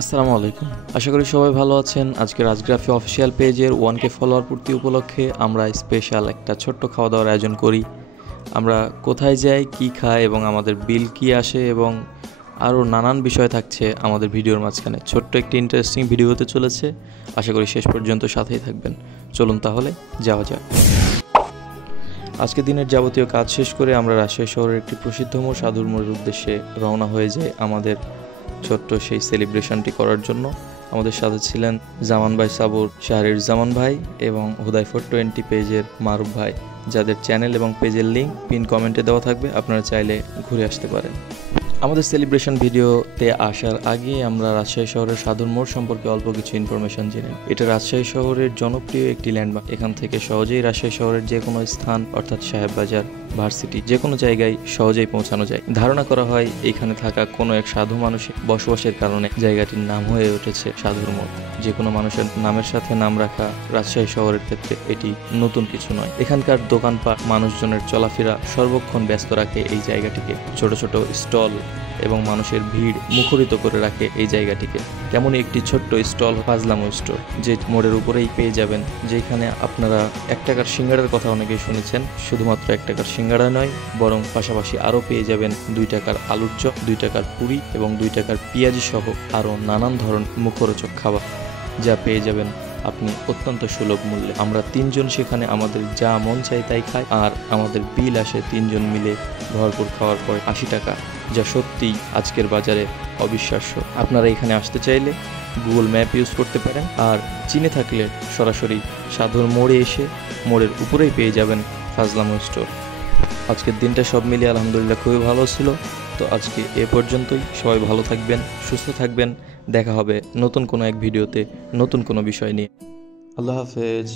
আসসালামু আলাইকুম। আশা করি সবাই ভালো আছেন। আজকে রাজগ্রাফি অফিসিয়াল পেজের 1K ফলোয়ার পূর্তি উপলক্ষে আমরা স্পেশাল একটা ছোট্ট খাওয়া দাওয়ার আয়োজন করি। আমরা কোথায় যাই, কি খাই এবং আমাদের বিল কি আসে এবং আরও নানান বিষয় থাকছে আমাদের ভিডিওর মাঝখানে। ছোট্ট একটি ইন্টারেস্টিং ভিডিও হতে চলেছে। আশা করি শেষ পর্যন্ত সাথেই থাকবেন। চলুন তাহলে যাওয়া যাক। আজকে দিনের যাবতীয় কাজ শেষ করে আমরা রাজশাহী শহরের একটি প্রসিদ্ধ মোড় সাধুর মোড়ের উদ্দেশ্যে রওনা হয়ে যাই আমাদের ছোট্ট সেই সেলিব্রেশনটি করার জন্য। আমাদের সাথে ছিলেন জামান ভাই সাবুর, শাহরির জামান ভাই এবং হুদাইফর 20 পেজের মারুফ ভাই, যাদের চ্যানেল এবং পেজের লিঙ্ক পিন কমেন্টে দেওয়া থাকবে, আপনারা চাইলে ঘুরে আসতে পারেন। আমাদের সেলিব্রেশন ভিডিওতে আসার আগে আমরা রাজশাহী শহরের সাধুর মোড় সম্পর্কে অল্প কিছু ইনফরমেশন জেনে। এটা রাজশাহী শহরের জনপ্রিয় একটি ল্যান্ডমার্ক। এখান থেকে সহজেই রাজশাহী শহরের যে কোনো স্থান অর্থাৎ সাহেববাজার, ভার্সিটি, যে কোনো জায়গায় সহজেই পৌঁছানো যায়। ধারণা করা হয় এখানে থাকা কোনো এক সাধু মানুষের বসবাসের কারণে জায়গাটির নাম হয়ে উঠেছে সাধুর মোড়। যে কোনো মানুষের নামের সাথে নাম রাখা রাজশাহী শহরের ক্ষেত্রে এটি নতুন কিছু নয়। এখানকার দোকানপাট, মানুষজনের চলাফেরা সর্বক্ষণ ব্যস্ত রাখে এই জায়গাটিকে। ছোট ছোট স্টল এবং মানুষের ভিড় মুখরিত করে রাখে এই জায়গাটিকে। তেমনই একটি ছোট্ট স্টল ফাজলামো স্টোর, যে মোড়ের উপরেই পেয়ে যাবেন, যেখানে আপনারা 1 টাকার সিঙ্গাড়ার কথা অনেকেই শুনেছেন। শুধুমাত্র 1 টাকার সিঙ্গাড়া নয়, বরং পাশাপাশি আরও পেয়ে যাবেন 2 টাকার আলুর চপ, 2 টাকার পুরি এবং 2 টাকার পেঁয়াজি সহ আরও নানান ধরনের মুখরোচক খাবার, যা পেয়ে যাবেন আপনি অত্যন্ত সুলভ মূল্যে। আমরা 3 জন সেখানে আমাদের যা মন চাই তাই খাই, আর আমাদের বিল আসে 3 জন মিলে ভরপুর খাওয়ার পর 80 টাকা, যা সত্যিই আজকের বাজারে অবিশ্বাস্য। আপনারা এখানে আসতে চাইলে গুগল ম্যাপ ইউজ করতে পারেন, আর চিনে থাকলে সরাসরি সাধুর মোড়ে এসে মোড়ের উপরেই পেয়ে যাবেন ফাজলামো স্টোর। আজকের দিনটা সব মিলিয়ে আলহামদুলিল্লাহ খুবই ভালো ছিল। তো আজকে এ পর্যন্তই। সবাই ভালো থাকবেন, সুস্থ থাকবেন। দেখা হবে নতুন কোনো এক ভিডিওতে, নতুন কোনো বিষয় নিয়ে। আল্লাহ হাফেজ।